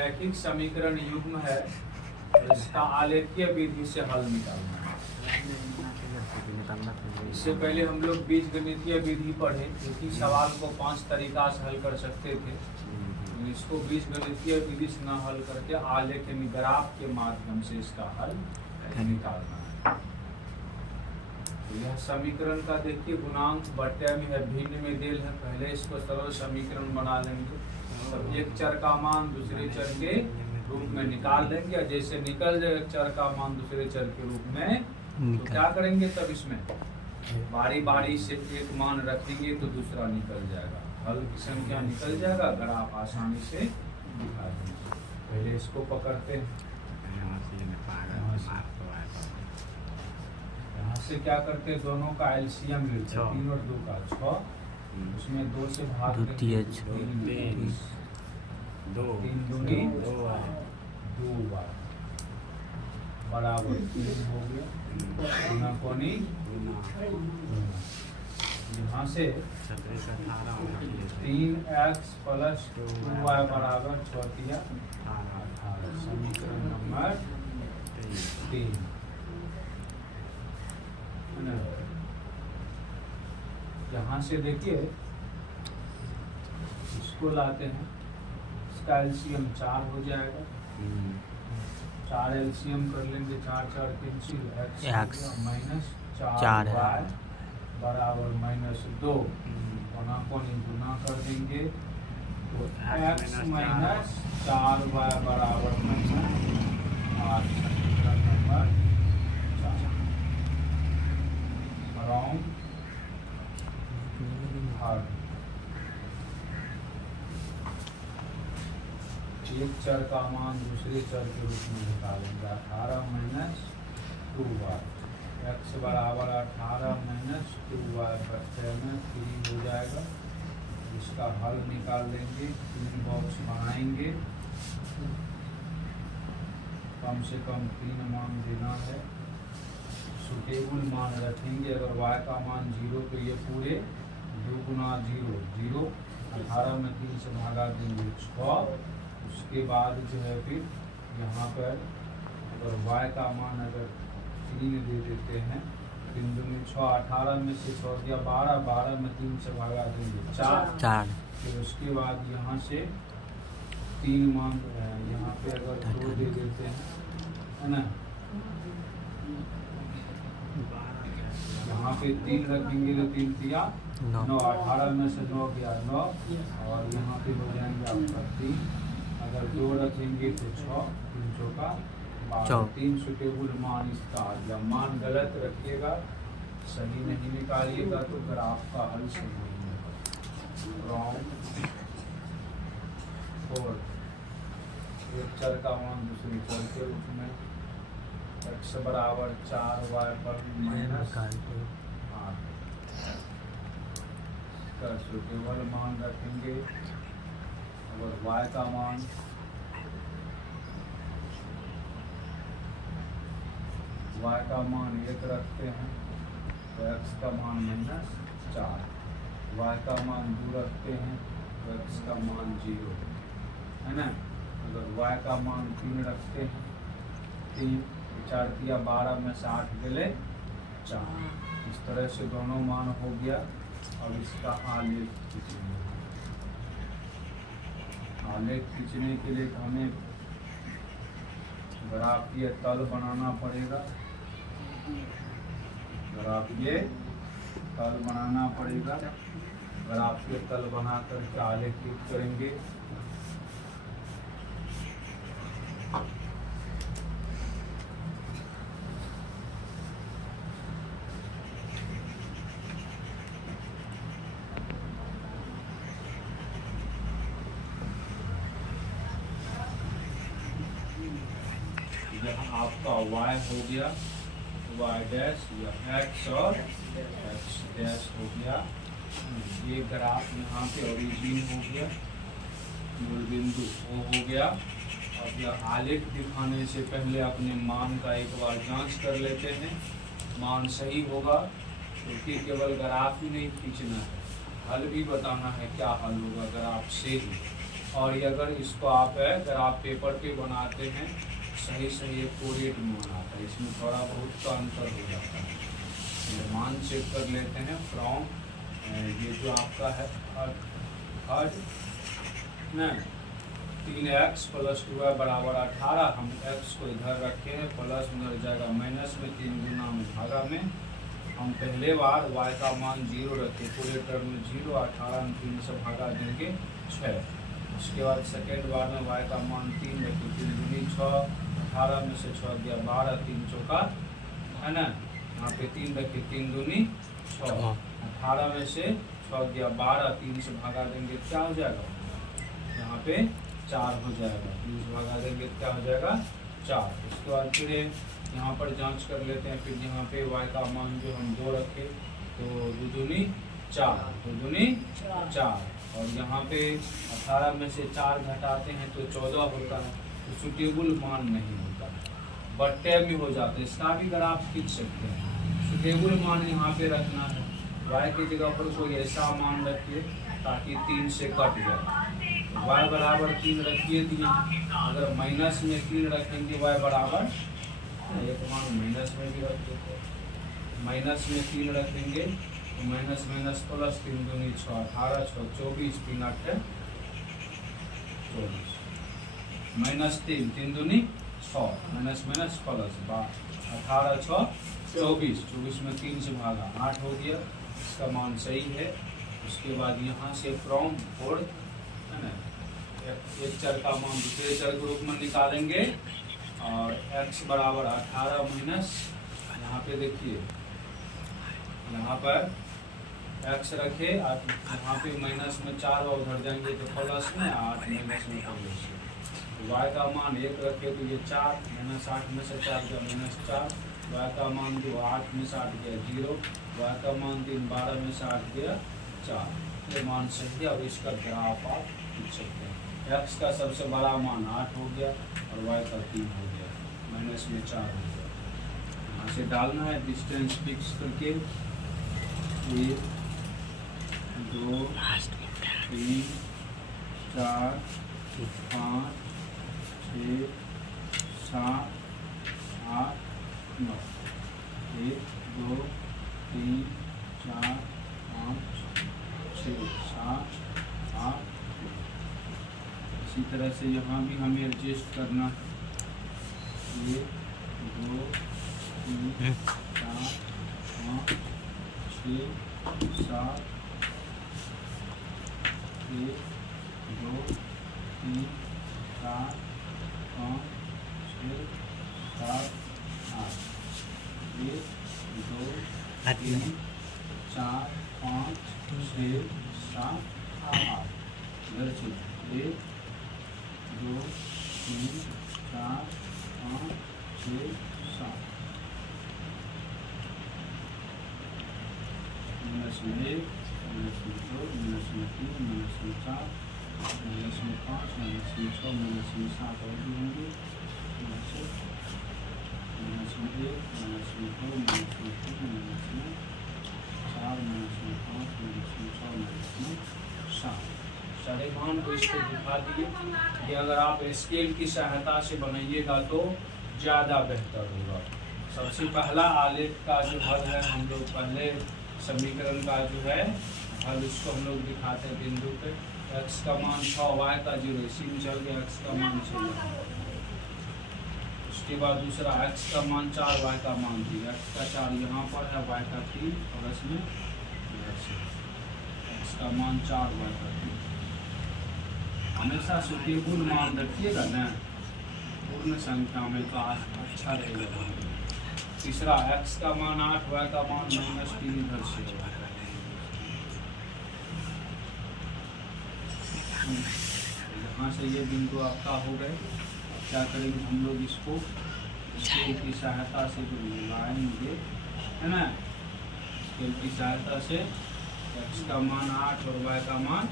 रैखिक समीकरण युग्म है तो इसका आलेखीय विधि से हल निकालना है। इससे पहले हम लोग बीजगणितीय विधि पढ़े, एक ही सवाल को 5 तरीका से हल कर सकते थे। इसको बीजगणितीय विधि से न हल करके आलेख ग्राफ के माध्यम से इसका हल निकालना है। तो यह समीकरण का देखिए गुणांक बट्टे में है, भिन्न में देल है। पहले इसको सरल समीकरण बना लेंगे, तब एक चर का मान दूसरे चर के रूप में निकाल लेंगे। जैसे निकल जाए एक चर का मान दूसरे चर के रूप में, तो क्या करेंगे, तब इसमें बारी बारी से एक मान रखेंगे तो दूसरा निकल जाएगा, हल की संख्या निकल जाएगा, अगर आप आसानी से दिखा देंगे। पहले इसको पकड़ते हैं, यहाँ से क्या करते हैं, दोनों का एलसीएम लेते हैं, 3 और 2 का 6, उसमें 2 से भाग देंगे, 3 दूनी 2 बार बराबर 3 हो गया, गुना कोनी यहाँ से 3x + 2y बराबर 18, समीकरण नंबर 3। यहाँ से देखिए इसको लाते हैं, इसका एलसीएम 4 हो जाएगा, 4 एलसीएम कर लेंगे, 4 4 कैंसिल, x -4y बराबर -2, गुना कर देंगे तो x - 4y बराबर -8, समीकरण नंबर 4। अराउंड एक चर का मान दूसरे चर के रूप में निकालेंगे, 18 - 2y, x बराबर 18 - 2y बट्टे में 3 हो जाएगा। इसका हल निकाल लेंगे, 3 बॉक्स बनाएंगे, कम से कम 3 मान देना है, सुटेबल मान रखेंगे। अगर y का मान 0 तो ये पूरे 2 गुना 0 0, 18 में 3 से भागा देंगे 6। उसके बाद जो है फिर यहाँ पर अगर y का मान अगर 3 दे देते हैं, 3 दूनी 6, 18 में से 6 गया 12, 12 में 3 से भागा देंगे 4। फिर उसके बाद यहाँ से 3 मान यहाँ पे अगर 2 दे देते हैं, है ना, यहाँ पे 3 रखेंगे तो 3 दिया 9, 18 में से 9 गया 9, और यहाँ पे हो जाएंगे आपका 3, अगर 2 रखेंगे तो 6, 3 चौका 12, 3 सुटेबल मान इसका आ गया। मान गलत रखिएगा, सही नहीं निकालिएगा तो फिर आपका हल सही नहीं होगा। रॉन्ग। और एक चर का मान दूसरे चर के रूप में, x बराबर 4y पर -8 का सुटेबल मान रखेंगे। अगर y का मान -1 रखते हैं तो x का मान -4, y का मान 2 रखते हैं तो x का मान 0, है ना। अगर y का मान 3 रखते हैं, 3 4 दिया 12 में से 8 गए 4। इस तरह से दोनों मान हो गया। अब इसका आलेख खींचेंगे। आलेख खींचने के लिए हमें ग्राफीय तल बनाना पड़ेगा, ग्राफीय तल बनाना पड़ेगा। ग्राफीय तल बना कर आलेख करेंगे। आपका y हो गया, y डैश, या x और x डैश हो गया। ये ग्राफ यहाँ पे ओरिजिन हो गया, मूल बिंदु O हो गया। अब यह आलेख दिखाने से पहले अपने मान का एक बार जांच कर लेते हैं। मान सही होगा तो फिर केवल ग्राफ ही नहीं खींचना है, हल भी बताना है क्या हल होगा ग्राफ से ही। और ये अगर इसको आप पेपर पे बनाते हैं सही एक्यूरेट में बनाता है, इसमें थोड़ा बहुत का अंतर हो जाता है। मान चेक कर लेते हैं फ्रॉम ये जो आपका है थर्ड ना 3x + 2y बराबर 18, हम x को इधर रखे हैं, प्लस उधर जाएगा माइनस में 3 गुना में भागा में। हम पहले बार y का मान 0 रखे, पूरे टर्म में 0, 18 में 3 से भागा देंगे 6। उसके बाद सेकेंड बार में y का मान 3 रखे, 3 दूनी 6, 18 में से 6 गया 12, 3 चौका है ना, यहाँ पे 3 रखे, 3 दूनी 6, 18 में से 6 गया 12, 3 से भागा देंगे क्या हो जाएगा, यहाँ पे 4 हो जाएगा, 3 से भागा देंगे क्या हो जाएगा 4। उसके बाद फिर यहाँ पर जांच कर लेते हैं, फिर यहाँ पे y का मान जो हम 2 रखे तो 2 दूनी 4, 2 दूनी 4, और यहाँ पे 18 में से 4 घटाते हैं तो 14 होता है, तो सुटेबल मान नहीं होता, बट्टे में हो जाते हैं। इसका भी अगर आप खींच सकते हैं, सुटेबल मान यहाँ पे रखना है, y की जगह पर कोई ऐसा मान रखिए ताकि 3 से कट जाए, y बराबर 3 रखिए दिए, अगर माइनस में 3 रखेंगे y बराबर एक मान माइनस में भी रख देते हैं, माइनस में 3 रखेंगे तो माइनस माइनस प्लस 3 दूनी 6, 18 6 24, 3 8 24, माइनस 3 3 दूनी 6, माइनस माइनस प्लस 18 6 24, 24 में 3 से भागा 8 हो गया, इसका मान सही है। उसके बाद यहाँ से फ्रॉम 4 है ना, एक चर का मान दूसरे चर के रूप में निकालेंगे, और x बराबर 18 माइनस यहाँ पे देखिए, यहाँ पर x रखे, यहाँ पे माइनस में 4 और उधर जाएंगे तो प्लस में 8 माइनस में प्लस, y का मान 1 रखे तो ये 4, माइनस 8 में से 4 गया माइनस 4, y का मान जो 8 में से 8 गया 0, y का मान 3 12 में से 8 गया 4, ये मान सही है। और इसका ग्राफ आप लिख सकते हैं, x का सबसे बड़ा मान 8 हो गया और y का 3 हो गया, माइनस में 4 हो गया। यहाँ से डालना है डिस्टेंस फिक्स करके, 1 2 3 4 5 6 7 8 9, 1 2 3 4 5 6 7 8। इसी तरह से यहाँ भी हमें एडजस्ट करना है, 1 2 3 4 5 6 7 1 2 3 4 5 6 7 8, 1 2 3 4 5 6 7 8, इधर से 1 2 3 4 5 6 7, -1 -2 -3 -4 -5 -6 -7 -8, और भी होंगे, -1 -2 -3 -4 -5 -6 सारे मान को इसको दिखा दिए कि अगर आप स्केल की सहायता से बनाइएगा तो ज़्यादा बेहतर होगा। सबसे पहला आलेख का जो हल है, हम लोग पहले समीकरण का जो है हल उसको हम लोग दिखाते हैं बिंदु पे, x का मान 6 y का 0 इसी में चल गया, x का मान 6। उसके बाद दूसरा x का मान 4 y का मान 3, x का 4 यहाँ पर है, y का 3 और इसमें x का मान 4 y का 3। हमेशा सुटेबल मान रखिएगा ना पूर्ण संख्या में तो अच्छा रहेगा। तीसरा x का मान 8 y का मान -3 इधर से, यहाँ से ये बिंदु आपका हो गए। क्या करेंगे हम लोग इसको स्केल की सहायता से जो लगाएंगे है ना, स्केल की सहायता से x का मान 8 और y का मान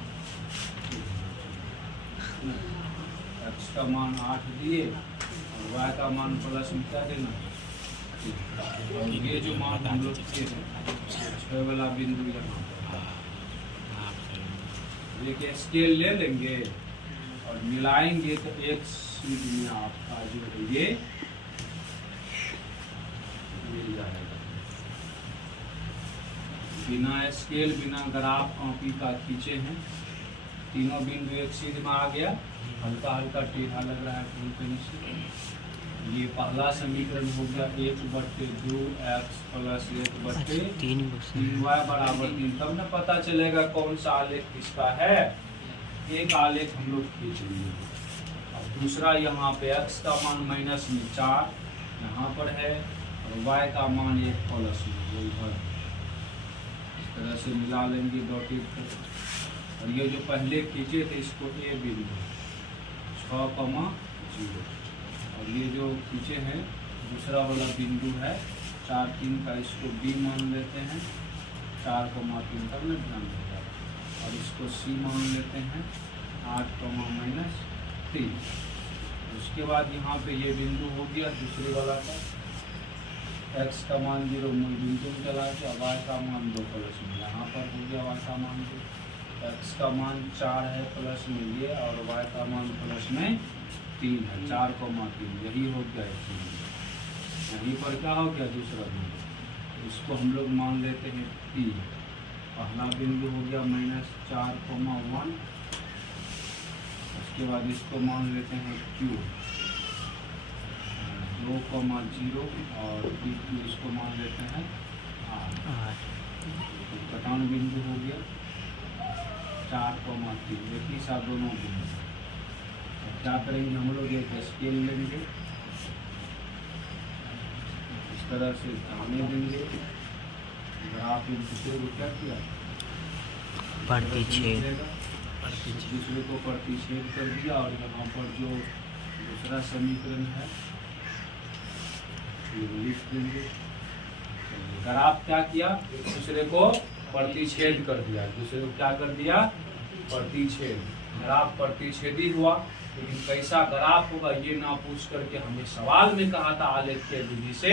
x का मान 8 दिए और y का मान प्लस में क्या देना, और ये जो मान हम लोग किए हैं 6 वाला बिंदु यहाँ देखिए, स्केल ले लेंगे और मिलाएंगे तो एक सीध में आपका जो है ये मिल जाएगा। बिना स्केल बिना ग्राफ कॉपी का खींचे हैं, तीनों बिंदु एक सीध में आ गया। हल्का हल्का टेढ़ा लग रहा है कहीं कहीं से। ये पहला समीकरण हो गया 1/2 x प्लस 1/3y बराबर 3। तब न पता चलेगा कौन सा आलेख किसका है। एक आलेख हम लोग खींच लिए। अब दूसरा यहाँ पे x का मान -4 यहाँ पर है और y का मान 1 प्लस में इधर। इस तरह से मिला लेंगे डॉटेड कर। और ये जो पहले खींचे थे इसको a बिंदु 6,0 और ये जो खींचे हैं दूसरा वाला बिंदु है 4, 3 का, इसको b मान लेते हैं 4,3 तक में ध्यान देगा। और इसको c मान लेते हैं 8,-3। उसके बाद यहाँ पे ये बिंदु हो गया दूसरे वाला का, x का मान 0 मूल बिंदु में चला गया, y का मान 2 प्लस में यहाँ पर हो गया, y का मान 2, x का मान 4 है प्लस में ये और y का मान प्लस में 3 है 4,3। यही हो गया यहीं पर क्या हो गया दूसरा बिंदु, इसको हम लोग मान लेते हैं P। पहला बिंदु हो गया -4,1। उसके बाद इसको मान लेते हैं Q 2,0 और P2 इसको मान लेते हैं 8। प्रथम बिंदु हो गया 4,3। एक ही साथ दोनों बिंदु। अब क्या करेंगे हम लोग एक स्केल लेंगे, इस तरह से जाने देंगे। ग्राफ एक दूसरे को क्या किया प्रतिच्छेद, दूसरे को प्रतिच्छेद कर दिया। और यहाँ पर जो दूसरा समीकरण है लिख देंगे। ग्राफ क्या किया, दूसरे को प्रतिच्छेद कर दिया। दूसरे को क्या कर दिया, प्रतिच्छेद। ग्राफ प्रतिच्छेदी हुआ, लेकिन कैसा ग्राफ होगा ये ना पूछ करके हमें सवाल में कहा था आलेख के विधि से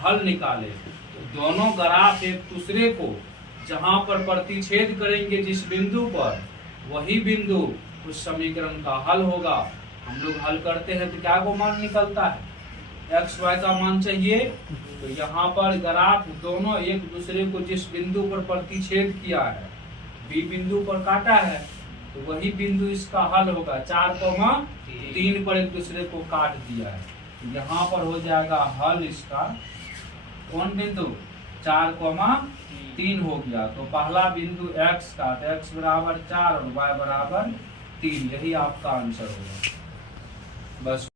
हल निकाले। तो दोनों ग्राफ एक दूसरे को जहां पर प्रतिच्छेद करेंगे जिस बिंदु पर, वही बिंदु उस समीकरण का हल होगा। हम लोग हल करते हैं तो क्या को मान निकलता है, x y का मान चाहिए। तो यहाँ पर ग्राफ दोनों एक दूसरे को जिस बिंदु पर प्रतिच्छेद किया है, b बिंदु पर काटा है, तो वही बिंदु इसका हल होगा। 4,3 पर एक दूसरे को काट दिया है, यहाँ पर हो जाएगा हल इसका कौन बिंदु 4,3 हो गया। तो पहला बिंदु x का, तो x बराबर 4 और y बराबर 3, यही आपका आंसर होगा। बस।